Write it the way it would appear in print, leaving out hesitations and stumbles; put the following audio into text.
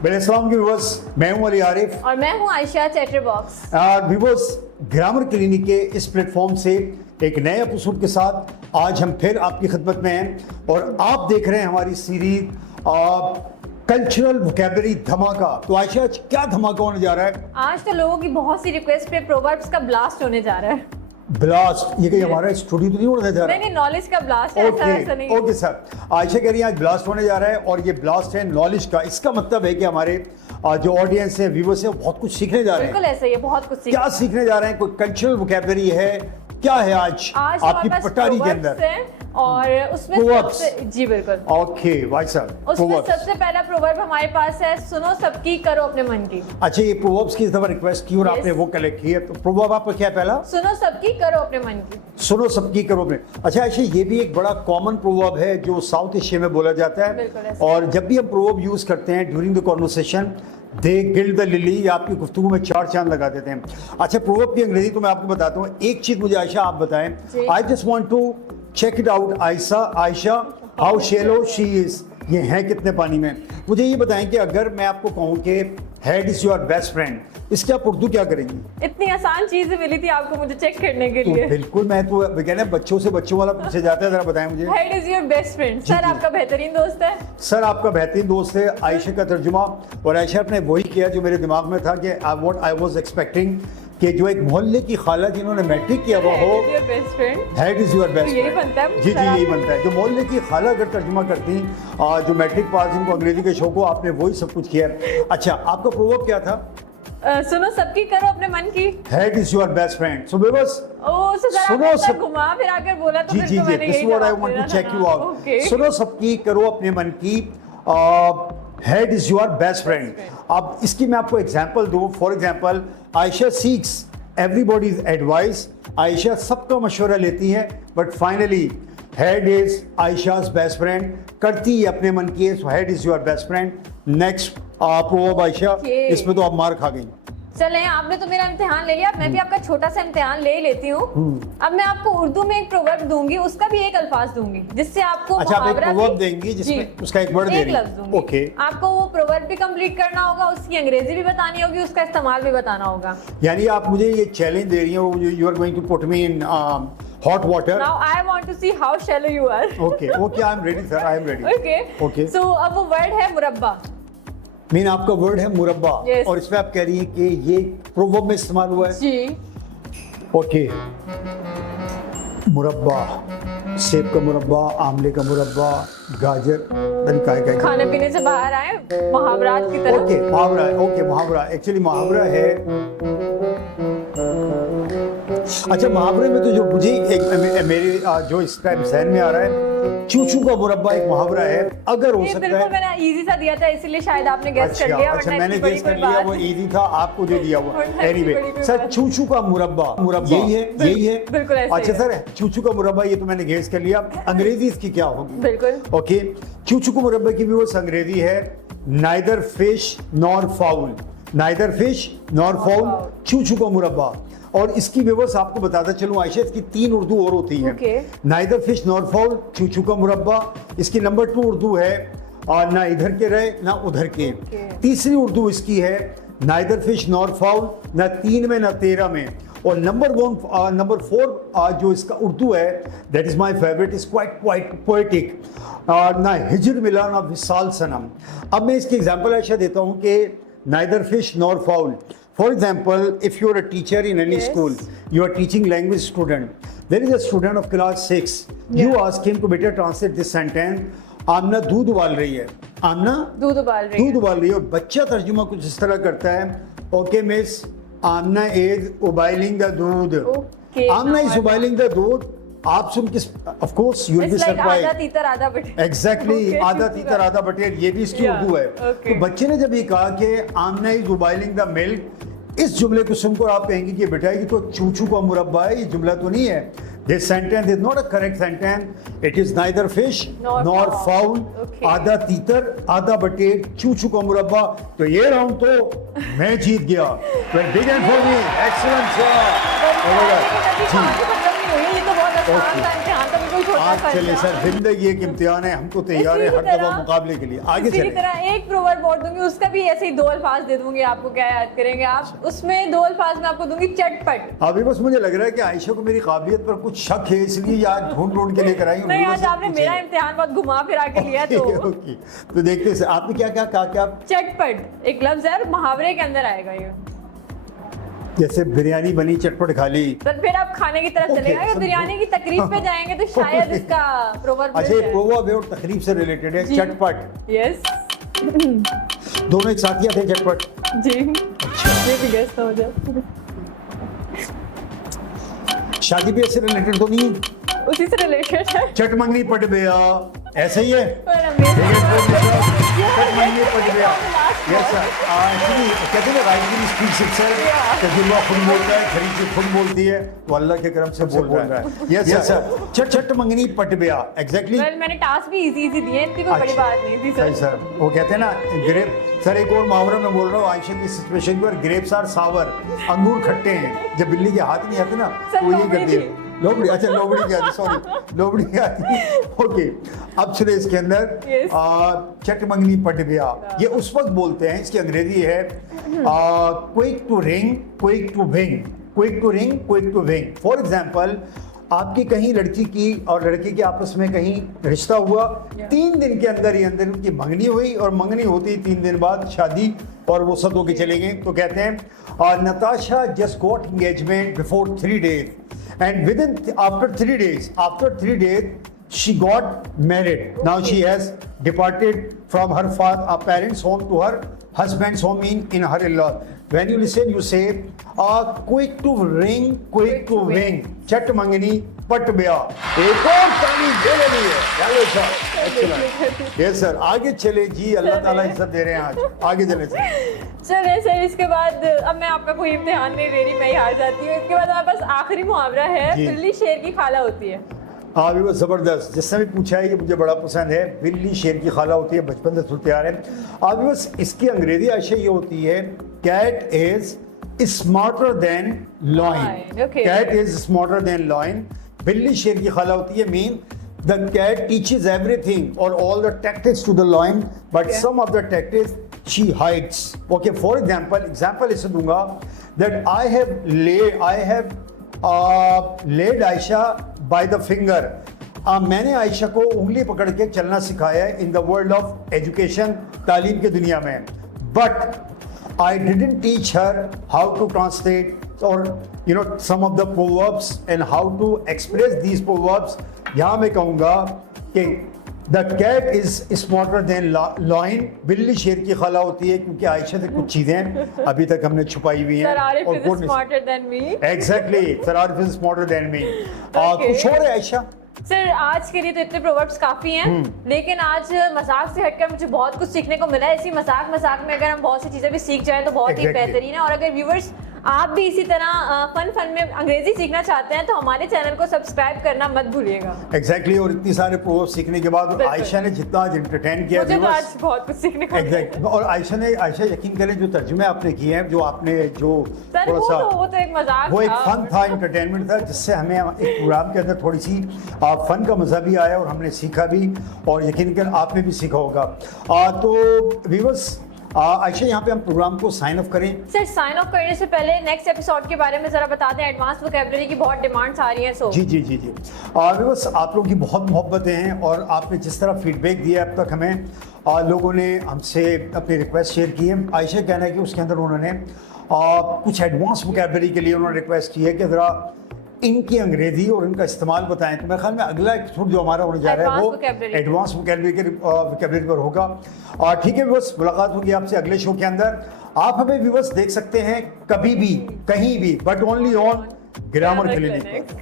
अस्सलाम व्यूअर्स, मैं हूं अली आरिफ और मैं हूं आयशा चैटर बॉक्स। और व्यूअर्स, ग्रामर क्लिनिक के इस प्लेटफॉर्म से एक नए एपिसोड के साथ आज हम फिर आपकी खिदमत में हैं और आप देख रहे हैं हमारी सीरीज कल्चरल वोकैबुलरी धमाका। तो आयशा, आज क्या धमाका होने जा रहा है? आज तो लोगों की बहुत सी रिक्वेस्ट पे प्रोवर्ब्स का ब्लास्ट होने जा रहा है। ब्लास्ट? ये कहीं हमारा स्टूडियो तो नहीं होने जा रहा? नहीं, नॉलेज का ब्लास्ट है। ऐसा नहीं। ओके सर, आयशा कह रही है आज ब्लास्ट होने जा रहा है और ये ब्लास्ट है नॉलेज का। इसका मतलब है कि हमारे जो ऑडियंस है, व्यूअर्स है, बहुत कुछ सीखने जा रहे हैं। बिल्कुल ऐसा ही है, बहुत कुछ क्या सीखने जा रहे हैं? कोई कल्चरल वोकैबुलरी है? क्या है आज आपकी पटारी के अंदर? और उसमें जी बिल्कुल। ओके भाई साहब, उसमें सबसे पहला प्रोवर्ब हमारे पास है, सुनो सबकी करो अपने मन की। अच्छा, ये प्रोवर्ब्स की इस दफा रिक्वेस्ट की और आपने वो कलेक्ट की है। तो प्रोवर्ब आपका क्या है पहला? सुनो सबकी करो अपने मन की। सुनो सबकी करो अपने। अच्छा ऐसे ये भी एक बड़ा कॉमन प्रोवर्ब है जो साउथ एशिया में बोला जाता है। और जब भी हम प्रोवर्ब यूज करते हैं during the conversation, they guild the lily, आपकी गुफ्तगू में चार चांद लगा देते हैं। अच्छा, प्रोवर्ब की अंग्रेजी तो मैं आपको बताता हूँ। एक चीज मुझे आयशा आप बताएं। I just want to check it out Ayesha, how shallow she is. ये है कितने पानी में? मुझे ये बताएं कि अगर मैं आपको कहूँ कि head is your best friend, इसके आप उर्दू क्या करेंगी? इतनी आसान चीज मिली थी आपको मुझे चेक करने के तो लिए। बिल्कुल, मैं तो कहना बच्चों से बच्चों वाला पूछे जाता है। जरा बताएं मुझे। Head is your best friend. Sir आपका बेहतरीन दोस्त है। सर आपका बेहतरीन दोस्त है। आयशा का तर्जुमा। और आयशा ने वही किया जो मेरे दिमाग में था कि व्हाट आई वाज एक्सपेक्टिंग, कि जो एक मोहल्ले की खाला जिन्होंने मैट्रिक किया हुआ हो, हेड इज योर बेस्ट यही बनता है। जी यही बनता है। जो मोहल्ले की खाला अगर तर्जुमा करती जो मैट्रिक पास जिनको अंग्रेजी के शौक हो, आपने वही सब कुछ किया है। अच्छा, आपका प्रोवर्ब क्या था? सुनो सबकी करो अपने मन की। Head is your best friend. So viewers, सुनो सब घुमा फिर आकर बोला तो जी जी जी, this is what I want to check you out. सुनो सबकी करो अपने मन की, head is your best friend. अब इसकी मैं आपको एग्जांपल दूं। For example, Ayesha seeks everybody's advice. Ayesha सबका मशवरा लेती है, but finally head is Ayesha's best friend. करती अपने मन की है, so head is your best friend. Next proverb Ayesha, इसमें तो आप मार खा गई। चलें, आपने तो मेरा इम्तिहान ले लिया, मैं भी आपका छोटा सा इम्तिहान ले लेती हूँ। अब मैं आपको उर्दू में एक प्रोवर्ब दूंगी, उसका भी एक अल्फाज दूंगी जिससे आपको अच्छा, आप एक प्रोवर्ब देंगी जिसमें उसका एक वर्ड दे रही हैं। ओके, आपको वो प्रोवर्ब भी कंप्लीट करना होगा, उसकी अंग्रेजी भी बतानी होगी, उसका इस्तेमाल भी बताना होगा। यानी आप मुझे ये चैलेंज दे रही हैं, you are going to put me in hot water. Now I want to see how shallow you are. Okay, I am ready sir, I am ready. Okay. So अब वो वर्ड है मुरब्बा। मीन आपका word है मुरब्बा। yes. और इसमें आप कह रही हैं कि ये प्रोवर्ब में इस्तेमाल हुआ है। जी। ओके, मुरब्बा, सेब का मुरब्बा, आमले का मुरब्बा, गाजर, तरीका खाने पीने से बाहर आए, मुहावरात की तरफ। ओके, मुहावरा है। ओके, मुहावरा एक्चुअली मुहावरा है। अच्छा, मुहावरे में तो जो मुझे मेरे जो इस टाइम जहन में आ रहा है, चूचू का मुरब्बा एक मुहावरा है। अगर हो सकता है, मैंने इजी सा दिया था इसीलिए शायद आपने गेस कर लिया। अच्छा, मैंने गेस कर लिया, वो इजी था, आपको जो दिया वो। एनीवे सर, चूचू का मुरब्बा यही है। बिल्कुल ऐसे। अच्छा सर, चूचू का मुरब्बा ये तो मैंने गेस कर लिया। अंग्रेजी इसकी क्या होगी? बिल्कुल ओके, चूचू का मुरब्बा की भी वो अंग्रेजी है neither fish nor fowl. Neither fish nor fowl, चूचू का मुरब्बा। और इसकी व्यवस्था आपको बताता चलूं आयशा, इसकी 3 उर्दू और होती हैं। नाइदर फिश नॉर फाउल, चूचू का मुरब्बा। इसकी नंबर 2 उर्दू है ना इधर के रहे ना उधर के। तीसरी उर्दू इसकी है नाइदर फिश नॉर फाउल, ना 3 में ना 13 में। और नंबर 4 जो इसका उर्दू है, that is my favourite, is quite poetic. ना हिजर मिला ना विसाल सनम। अब मैं इसकी एग्जांपल आयशा देता हूँ कि neither fish nor foul. For example, if you are a teacher in any school, you are teaching language student. There is a student of class 6. You ask him to better translate this sentence. आमना दूध उबाल रही है। आमना दूध उबाल रही है। और बच्चा तर्जुमा कुछ इस तरह करता है, okay miss, Amna is boiling the doodh. Amna is boiling the doodh. आप सुन के of course you will be surprised. आधा तीतर आधा बटेर। एग्जैक्टली, आधा तीतर आधा बटेर, ये भी इसकी उर्दू है। तो बच्चे ने जब ये कहा कि आमना इज उबाइलिंग द मिल्क, इस जुमले को सुनकर आप कहेंगे कि बेटा ये तो चूचू का मुरब्बा है, ये जुमला तो नहीं है। This sentence is not a correct sentence. It is neither fish nor fowl. आधा तीतर आधा बटेर, चूचू का मुरब्बा। तो ये राउंड तो मैं जीत गया। तो big and for me, excellent sir. आज चले सर, जिंदगी एक इम्तिहान है, हम तो तैयार है हर दफा मुकाबले के लिए। आगे इसी चले। तरह एक प्रोवर्ब और दूंगी, उसका भी ऐसे ही 2 अल्फाज दे दूंगी आपको, क्या याद करेंगे आप? उसमें 2 अल्फाज में आपको दूंगी चटपट। अभी बस मुझे लग रहा है कि आयशा को मेरी काबिलियत पर कुछ शक है, इसलिए आज ढूंढ ढूंढ के लेकर आई हूँ। नहीं, आज आपने मेरा इम्तिहान बहुत घुमा फिरा के लिया तो। ओके, तो देखते हैं आपने क्या क्या कहा, क्या चटपट एक लफ्ज है और मुहावरे के अंदर आएगा ये। जैसे बिरयानी बनी चटपट खा ली। तो फिर आप खाने की तरफ चले जाएंगे, बिरयानी की तकरीब पे जाएंगे तो शायद इसका प्रोवर्ब अच्छा, ये प्रोवर्ब है और तकरीब से रिलेटेड है, चटपट। यस, दोनों एक साथ ही आते हैं चटपट। जी ये भी गेस हो जाए। शादी ब्याह से रिलेटेड तो नहीं है? उसी से रिलेटेड है। चटमंगनी पट गया, ऐसे ही है। पर amazing। चटमंगनी पट गया। यस सर, एक्चुअली कहते हैं राइटिंग स्पीक्स इटसेल्फ, तजुर्बा खुद बोलता है, खरीद खुद बोलती है, तो अल्लाह के करम से बोल रहा है। यस सर, चटमंगनी पट गया, एग्जैक्टली। वेल मैंने टास्क भी इजी दिए हैं, इतनी कोई बड़ी बात नहीं थी सही सर। सर, वो कहते हैं ना ग्रेप, सर एक और मुहावरा मैं बोल रहा हूँ आयशा की सिचुएशन पर, ग्रेप्स आर सावर, अंगूर खट्टे हैं। जब बिल्ली के हाथ नहीं आते ना सर, वो ये लोमड़ी करती है। थी। लोमड़ी, अच्छा लोमड़ी की आती, सॉरी लोमड़ी की आती। ओके, अब सुने इसके अंदर Yes. चटमंगनी पट गया, ये उस वक्त बोलते हैं, इसकी अंग्रेजी है quick to ring, quick to wing, quick to ring, quick to wing. For example, आपकी कहीं लड़की की और लड़के के आपस में कहीं रिश्ता हुआ, 3 दिन के अंदर ही अंदर उनकी मंगनी हुई और मंगनी होती 3 दिन बाद शादी, और वो सद होके चले गए। तो कहते हैं Natasha just got engagement before 3 days and within after 3 days she got married. Now she has departed from her parents' home to her husband's home in her in-law. When you listen, you say quick to ring, quick to wing, चट मंगनी पट ब्या। एक और ताली दे रही है। चलो सर, excellent। Yes sir, आगे चले जी, अल्लाह ताला इज्जत दे रहे हैं आज, आगे चले सर। चलिए सर, इसके बाद अब मैं आपका कोई इम्तिहान नहीं दे रही, मैं ही हार जाती हूँ। इसके बाद हमारे पास आखिरी मुहावरा है, जी। बिल्ली शेर की खाला होती है। हाँ भी वो ज़बरदस्त, जिसने भी पूछा है ये मुझे बड़ा पसंद है, बिल्ली शेर की खाला होती है, बचपन से सुनते आ रहे हैं। अभी बस इसकी अंग्रेजी आशा ये होती है, cat is smarter than lion. Okay. Cat is smarter than lion, बिल्ली शेर की खाला होती है, mean the cat teaches everything और all the tactics to the lion, but some of the tactics she hides. Okay, for example इसे दूंगा that I have led Ayesha by the finger. मैंने आयशा को उंगली पकड़ के चलना सिखाया है in the world of education, तालीम की दुनिया में, but I didn't teach her how to translate or some of the proverbs and how to express these proverbs. यहाँ मैं कहूँगा कि the cat is smarter than lion, बिल्ली शेर की खाला होती है, क्योंकि आयशा से कुछ चीजें अभी तक हमने छुपाई हुई हैं। Sir Arif is smarter than me. Exactly, Sir Arif is smarter than me. कुछ और है आयशा? सर आज के लिए तो इतने प्रोवर्ब्स काफी हैं, लेकिन आज मजाक से हटकर मुझे बहुत कुछ सीखने को मिला है। इसी मजाक में अगर हम बहुत सी चीजें भी सीख जाएं तो बहुत ही बेहतरीन है। और अगर व्यूवर्स आप भी इसी तरह फन में अंग्रेजी सीखना चाहते हैं तो हमारे चैनल को सब्सक्राइब करना मत भूलिएगा। एग्जैक्टली, और इतनी सारे प्रोवर्ब्स सीखने के बाद आयशा ने जितना आज एंटरटेन किया, मुझे तो आज बहुत कुछ सीखने को एग्जैक्ट। और आयशा यकीन करें जो तर्जुमे आपने किए हैं, जो आपने जो सर वो तो एक मजाक, वो एक फन था, एंटरटेनमेंट था, जिससे हमें एक प्रोग्राम के अंदर थोड़ी सी फन का मजा भी आया और हमने सीखा भी, और यकीन करें आपने भी सीखा होगा। तो व्यूअर्स, आयशा यहाँ पे हम प्रोग्राम को साइन ऑफ करें। सर साइन ऑफ करने से पहले नेक्स्ट एपिसोड के बारे में जरा बता दें, एडवांस वोकैबुलरी की बहुत डिमांड्स आ रही हैं। सो जी बस आप लोगों की बहुत मोहब्बतें हैं, और आपने जिस तरह फीडबैक दिया अब तक हमें, लोगों ने हमसे अपनी रिक्वेस्ट शेयर की है। आयशा कहना है कि उसके अंदर उन्होंने कुछ एडवांस वोकैबुलरी के लिए उन्होंने रिक्वेस्ट की है कि ज़रा इनकी अंग्रेजी और इनका इस्तेमाल बताएं। तो मेरे ख्याल में अगला एपिसोड जो हमारा होने जा रहा है वो एडवांस वोकैबुलरी पर होगा। और ठीक है व्यूअर्स, मुलाकात होगी आपसे अगले शो के अंदर। आप हमें व्यूअर्स देख सकते हैं कभी भी कहीं भी, but only on grammar clinic.